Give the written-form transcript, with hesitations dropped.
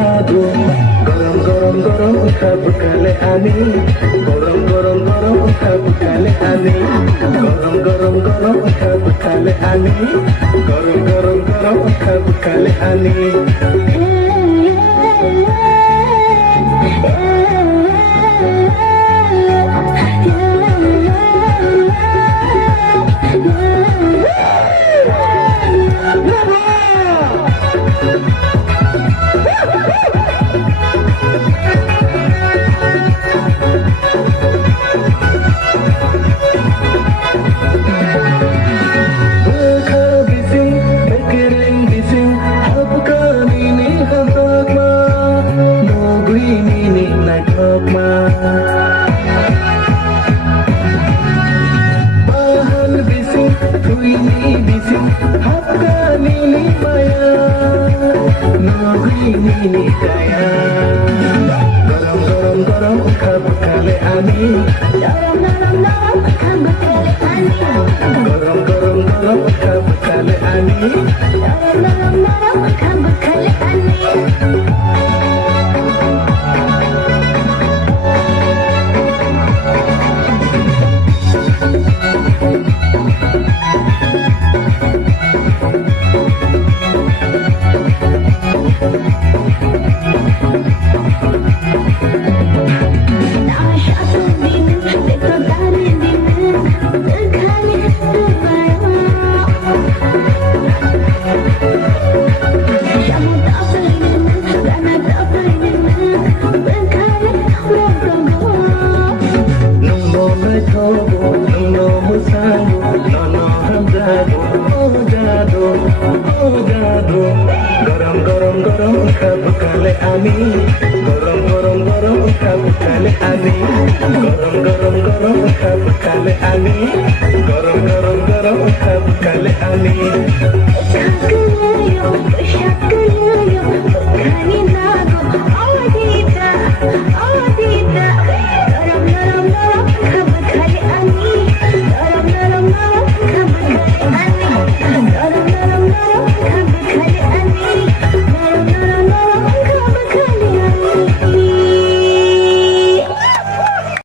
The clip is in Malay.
जादू गरम गरम गरम खब कले आनी गरम गरम गरम खब कले आनी गरम गरम गरम खब कले आनी गरम गरम गरम खब कले आनी bahan bising tuini bising hapka nini maya nogri nini kaya garam garam garam khab kale ani garam garam garam khab kale ani garam garam garam khab kale ani garam garam garam khab kale ani garam garam garam khab kale ani garam garam garam khab kale ani garam garam garam khab kale ani garam garam garam khab kale ani